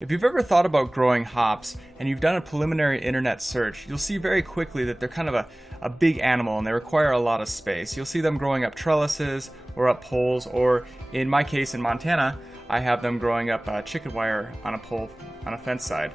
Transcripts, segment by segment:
If you've ever thought about growing hops and you've done a preliminary internet search, you'll see very quickly that they're kind of a big animal and they require a lot of space. You'll see them growing up trellises or up poles, or in my case in Montana, I have them growing up chicken wire on a pole on a fence side.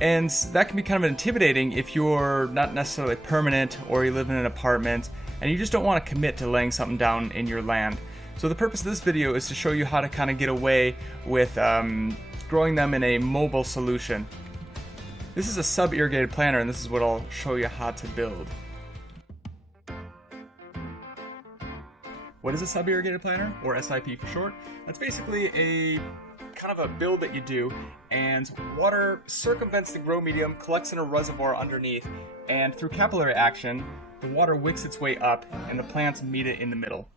And that can be kind of intimidating if you're not necessarily permanent or you live in an apartment and you just don't want to commit to laying something down in your land. So the purpose of this video is to show you how to kind of get away with growing them in a mobile solution. This is a sub-irrigated planter, and this is what I'll show you how to build. What is a sub-irrigated planter, or SIP for short? That's basically a kind of a build that you do, and water circumvents the grow medium, collects in a reservoir underneath, and through capillary action, the water wicks its way up, and the plants meet it in the middle.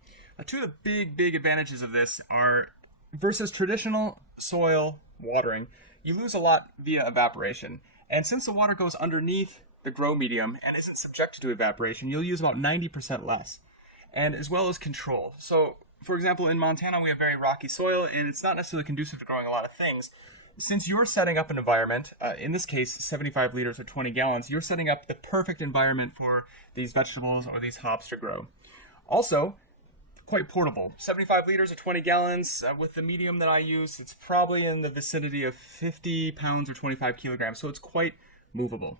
Two of the big advantages of this are, versus traditional soil watering, you lose a lot via evaporation. And since the water goes underneath the grow medium and isn't subjected to evaporation, you'll use about 90% less. And as well as control. So, for example, in Montana we have very rocky soil and it's not necessarily conducive to growing a lot of things. Since you're setting up an environment, in this case 75 liters or 20 gallons, you're setting up the perfect environment for these vegetables or these hops to grow. Also, quite portable. 75 liters or 20 gallons. With the medium that I use, it's probably in the vicinity of 50 pounds or 25 kilograms, so it's quite movable.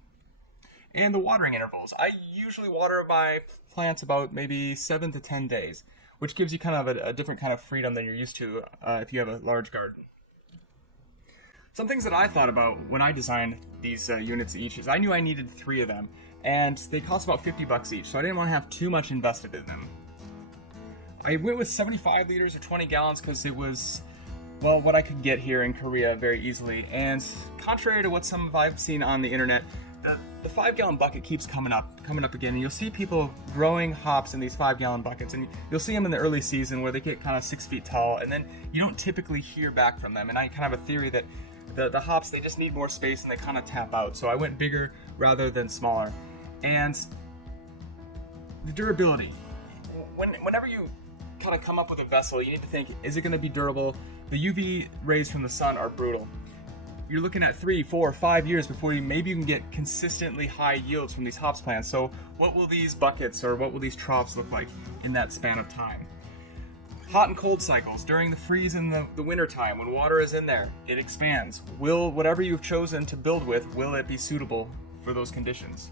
And the watering intervals. I usually water my plants about maybe 7 to 10 days, which gives you kind of a different kind of freedom than you're used to if you have a large garden. Some things that I thought about when I designed these units each is I knew I needed 3 of them, and they cost about $50 each, so I didn't want to have too much invested in them. I went with 75 liters or 20 gallons because it was, well, what I could get here in Korea very easily. And contrary to what some of I've seen on the internet, the 5-gallon bucket keeps coming up again. And you'll see people growing hops in these 5-gallon buckets. And you'll see them in the early season where they get kind of 6 feet tall. And then you don't typically hear back from them. And I kind of have a theory that the hops, they just need more space and they kind of tap out. So I went bigger rather than smaller. And the durability. Whenever you kind of come up with a vessel, you need to think, is it going to be durable? The UV rays from the sun are brutal. You're looking at 3, 4, 5 years before maybe you can get consistently high yields from these hops plants. So what will these buckets or what will these troughs look like in that span of time? Hot and cold cycles. During the freeze in the winter time, when water is in there, it expands. Will whatever you've chosen to build with, will it be suitable for those conditions?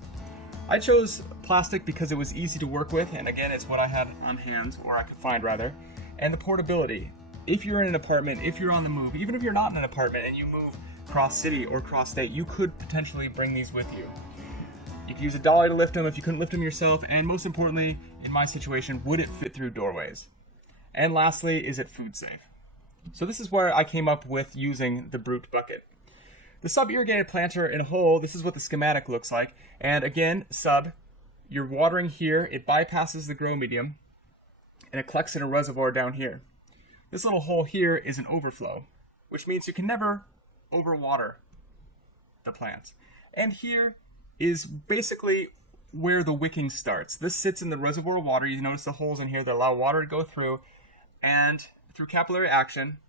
I chose plastic because it was easy to work with, and again, it's what I had on hand, or I could find rather. And the portability. If you're in an apartment, if you're on the move, even if you're not in an apartment and you move cross city or cross state, you could potentially bring these with you. You could use a dolly to lift them if you couldn't lift them yourself, and most importantly, in my situation, would it fit through doorways? And lastly, is it food safe? So this is where I came up with using the Brew bucket. The sub-irrigated planter in a hole, this is what the schematic looks like. And again, you're watering here, it bypasses the grow medium, and it collects in a reservoir down here. This little hole here is an overflow, which means you can never overwater the plant. And here is basically where the wicking starts. This sits in the reservoir water. You notice the holes in here that allow water to go through, and through capillary action,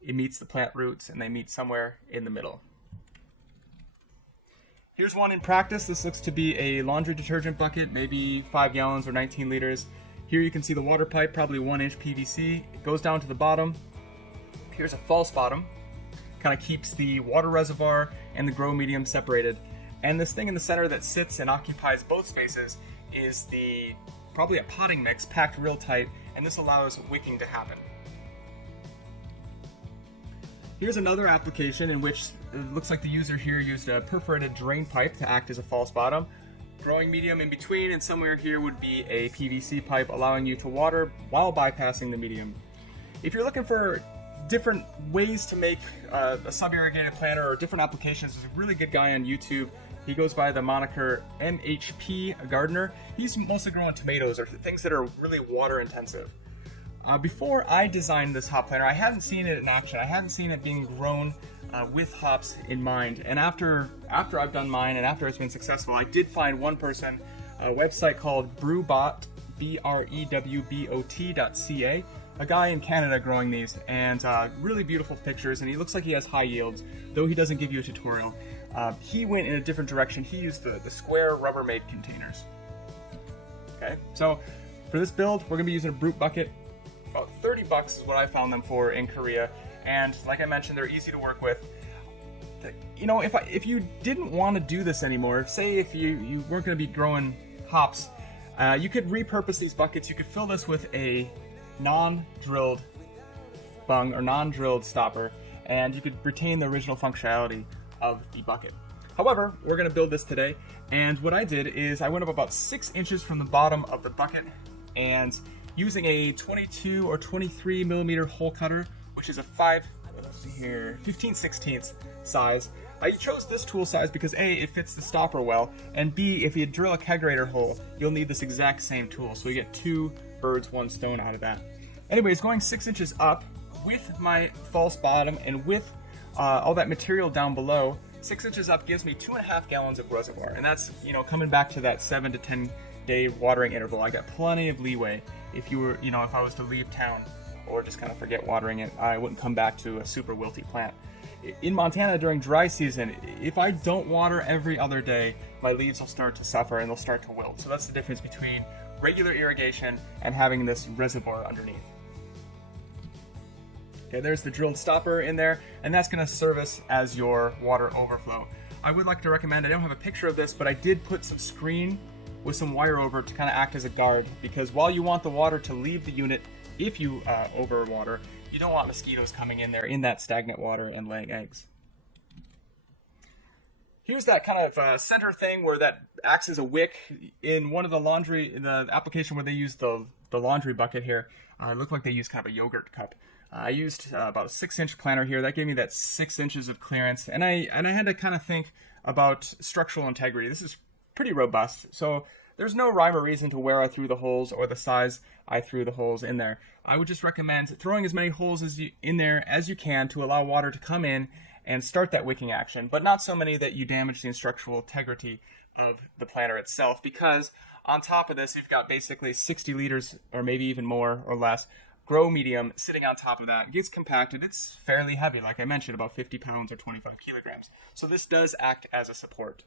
it meets the plant roots and they meet somewhere in the middle. Here's one in practice. This looks to be a laundry detergent bucket, maybe 5 gallons or 19 liters. Here you can see the water pipe, probably 1-inch PVC. It goes down to the bottom. Here's a false bottom. Kind of keeps the water reservoir and the grow medium separated. And this thing in the center that sits and occupies both spaces is probably a potting mix packed real tight, and this allows wicking to happen. Here's another application in which it looks like the user here used a perforated drain pipe to act as a false bottom. Growing medium in between, and somewhere here would be a PVC pipe allowing you to water while bypassing the medium. If you're looking for different ways to make a sub-irrigated planter or different applications, there's a really good guy on YouTube. He goes by the moniker MHP Gardener. He's mostly growing tomatoes or things that are really water intensive. Before I designed this hop planter, I hadn't seen it in action. I hadn't seen it being grown with hops in mind. And after I've done mine and after it's been successful, I did find one person, a website called Brewbot, BREWBOT.ca. a guy in Canada growing these, and really beautiful pictures, and he looks like he has high yields, though he doesn't give you a tutorial. He went in a different direction. He used the square Rubbermaid containers. Okay, so for this build, we're going to be using a Brew bucket. About 30 bucks is what I found them for in Korea, and like I mentioned, they're easy to work with. You know, if you didn't want to do this anymore, say if you weren't going to be growing hops, you could repurpose these buckets. You could fill this with a non-drilled bung or non-drilled stopper, and you could retain the original functionality of the bucket. However, we're going to build this today, and what I did is I went up about 6 inches from the bottom of the bucket, and using a 22 or 23 millimeter hole cutter, which is a 15/16 size. I chose this tool size because A, it fits the stopper well, and B, if you drill a kegerator hole, you'll need this exact same tool, so you get 2 birds, 1 stone out of that. Anyways, going 6 inches up with my false bottom and with all that material down below, 6 inches up gives me 2.5 gallons of reservoir, and that's, you know, coming back to that 7 to 10 day watering interval. I got plenty of leeway. If you were, you know, if I was to leave town or just kind of forget watering it, I wouldn't come back to a super wilty plant. In Montana during dry season, if I don't water every other day, my leaves will start to suffer and they'll start to wilt. So that's the difference between regular irrigation and having this reservoir underneath. Okay, there's the drilled stopper in there, and that's going to service as your water overflow. I would like to recommend, I don't have a picture of this, but I did put some screen with some wire over to kind of act as a guard, because while you want the water to leave the unit, if you overwater, you don't want mosquitoes coming in there in that stagnant water and laying eggs. Here's that kind of center thing where that acts as a wick. In one of the the application where they used the laundry bucket here, it looked like they used kind of a yogurt cup. I used about a 6-inch planter here. That gave me that 6 inches of clearance, and I had to kind of think about structural integrity. This is pretty robust, so there's no rhyme or reason to where I threw the holes or the size I threw the holes in there. I would just recommend throwing as many holes in there as you can to allow water to come in and start that wicking action, but not so many that you damage the structural integrity of the planter itself, because on top of this, you've got basically 60 liters or maybe even more or less grow medium sitting on top of that. It gets compacted. It's fairly heavy, like I mentioned, about 50 pounds or 25 kilograms. So this does act as a support.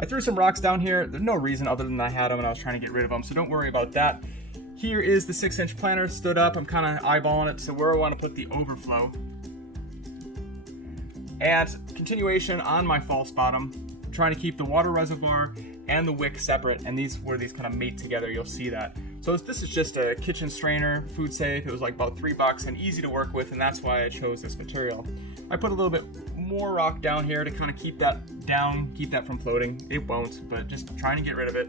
I threw some rocks down here. There's no reason other than I had them and I was trying to get rid of them, so don't worry about that. Here is the 6-inch planter stood up. I'm kind of eyeballing it to where I want to put the overflow. And continuation on my false bottom, I'm trying to keep the water reservoir and the wick separate, and these kind of mate together. You'll see that. So this is just a kitchen strainer, food safe. It was like about $3 and easy to work with, and that's why I chose this material. I put a little bit more rock down here to kind of keep that down, keep that from floating. It won't, but just trying to get rid of it.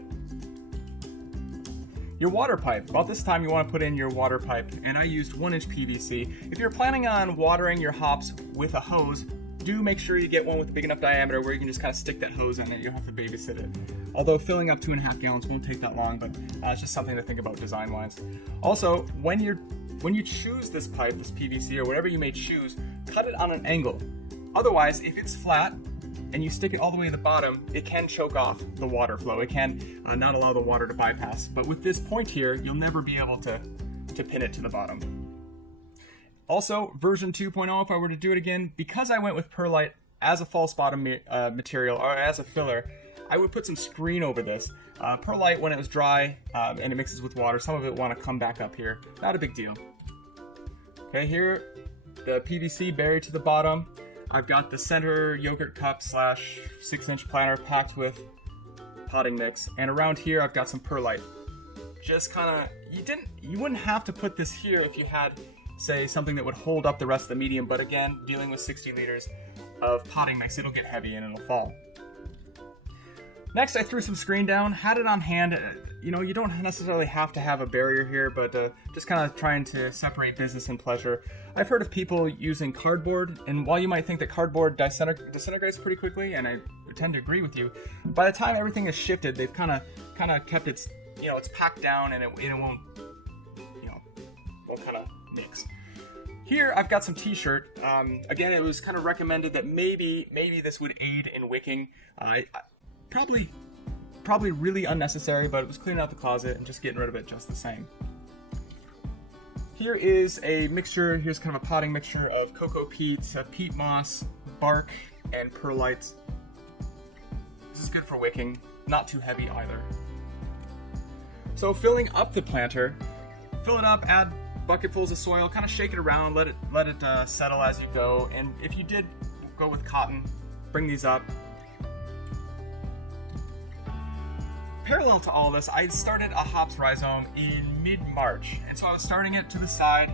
Your water pipe. About this time you want to put in your water pipe, and I used 1-inch PVC. If you're planning on watering your hops with a hose, do make sure you get one with a big enough diameter where you can just kind of stick that hose in it. You don't have to babysit it. Although filling up 2.5 gallons won't take that long, but it's just something to think about design-wise. Also, when you choose this pipe, this PVC or whatever you may choose, cut it on an angle. Otherwise, if it's flat and you stick it all the way to the bottom, it can choke off the water flow. It can not allow the water to bypass. But with this point here, you'll never be able to pin it to the bottom. Also, version 2.0, if I were to do it again, because I went with perlite as a false bottom material, or as a filler, I would put some screen over this. Perlite, when it was dry and it mixes with water, some of it want to come back up here. Not a big deal. Okay, here, the PVC buried to the bottom. I've got the center yogurt cup / 6-inch planter packed with potting mix, and around here I've got some perlite. Just kind of, you wouldn't have to put this here if you had, say, something that would hold up the rest of the medium, but again, dealing with 60 liters of potting mix, it'll get heavy and it'll fall. Next, I threw some screen down, had it on hand. You know, you don't necessarily have to have a barrier here, but just kind of trying to separate business and pleasure. I've heard of people using cardboard, and while you might think that cardboard disintegrates pretty quickly, and I tend to agree with you, by the time everything is shifted, they've kind of kept its, you know, it's packed down, and it won't, you know, won't kind of mix. Here, I've got some t-shirt. Again, it was kind of recommended that maybe this would aid in wicking. Probably really unnecessary, but it was cleaning out the closet and just getting rid of it just the same. here is a mixture, here's kind of a potting mixture of cocoa peat, peat moss, bark, and perlite. This is good for wicking, not too heavy either. So filling up the planter, fill it up, add bucketfuls of soil, kind of shake it around, let it settle as you go. And if you did go with cotton, bring these up. Parallel to all of this, I started a hops rhizome in mid-March, and so I was starting it to the side.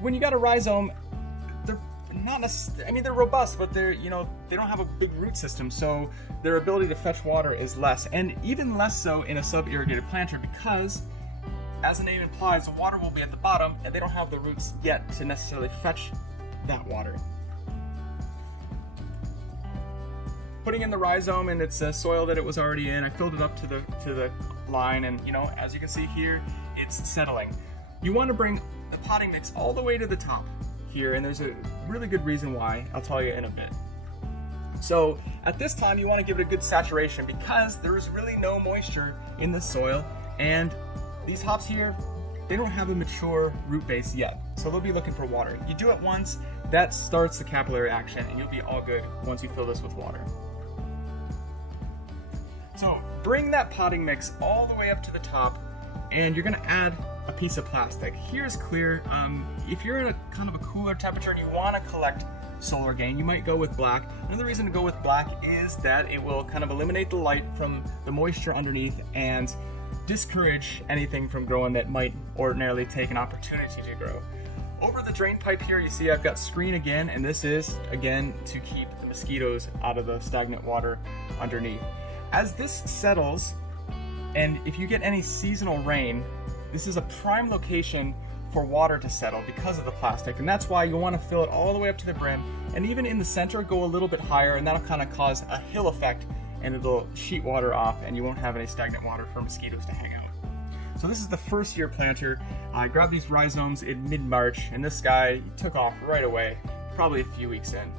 When you got a rhizome, they're not necessarily, I mean, they're robust, but they're, you know, they don't have a big root system, so their ability to fetch water is less, and even less so in a sub-irrigated planter, because as the name implies, the water will be at the bottom, and they don't have the roots yet to necessarily fetch that water. Putting in the rhizome and its soil that it was already in, I filled it up to the line, and you know, as you can see here, it's settling. You want to bring the potting mix all the way to the top here, and there's a really good reason why. I'll tell you in a bit. So at this time, you want to give it a good saturation because there is really no moisture in the soil, and these hops here, they don't have a mature root base yet, so they'll be looking for water. You do it once, that starts the capillary action, and you'll be all good once you fill this with water. So bring that potting mix all the way up to the top, and you're gonna add a piece of plastic. Here's clear. If you're in a kind of a cooler temperature and you wanna collect solar gain, you might go with black. Another reason to go with black is that it will kind of eliminate the light from the moisture underneath and discourage anything from growing that might ordinarily take an opportunity to grow. Over the drain pipe here, you see I've got screen again, and this is, again, to keep the mosquitoes out of the stagnant water underneath. As this settles, and if you get any seasonal rain, this is a prime location for water to settle because of the plastic, and that's why you want to fill it all the way up to the brim, and even in the center go a little bit higher, and that'll kind of cause a hill effect, and it'll sheet water off, and you won't have any stagnant water for mosquitoes to hang out. So this is the first year planter. I grabbed these rhizomes in mid-March, and this guy took off right away, probably a few weeks in.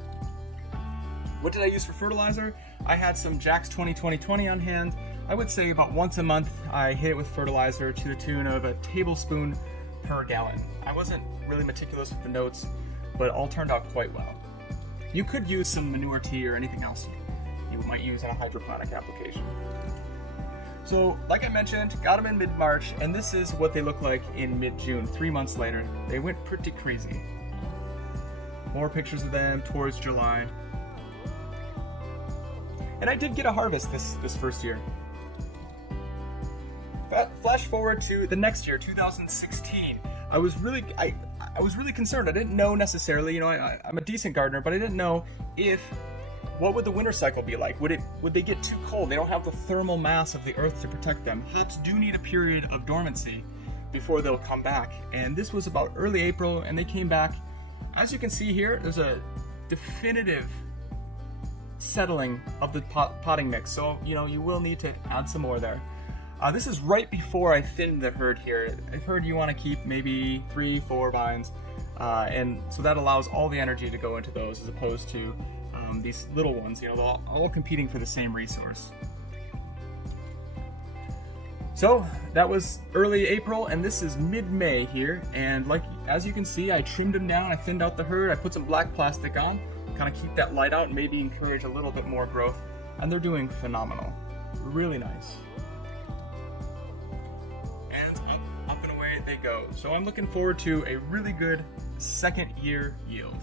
What did I use for fertilizer? I had some Jack's 20-20-20 on hand. I would say about once a month I hit it with fertilizer to the tune of a tablespoon per gallon. I wasn't really meticulous with the notes, but all turned out quite well. You could use some manure tea or anything else you might use in a hydroponic application. So, like I mentioned, got them in mid-March, and this is what they look like in mid-June, 3 months later. They went pretty crazy. More pictures of them towards July. And I did get a harvest this first year. Flash forward to the next year, 2016. I was really concerned. I didn't know necessarily, you know, I'm a decent gardener, but I didn't know what would the winter cycle be like? Would they get too cold? They don't have the thermal mass of the earth to protect them. Hops do need a period of dormancy before they'll come back. And this was about early April, and they came back. As you can see here, there's a definitive settling of the potting mix, so you know you will need to add some more there. This is right before I thinned the herd here. I've heard you want to keep maybe 3-4 vines, and so that allows all the energy to go into those as opposed to these little ones. You know, they're all competing for the same resource. So that was early April, and this is mid-May here, and as you can see, I trimmed them down, I thinned out the herd, I put some black plastic on, kind of keep that light out and maybe encourage a little bit more growth, and they're doing phenomenal. Really nice. And up and away they go. So I'm looking forward to a really good second year yield.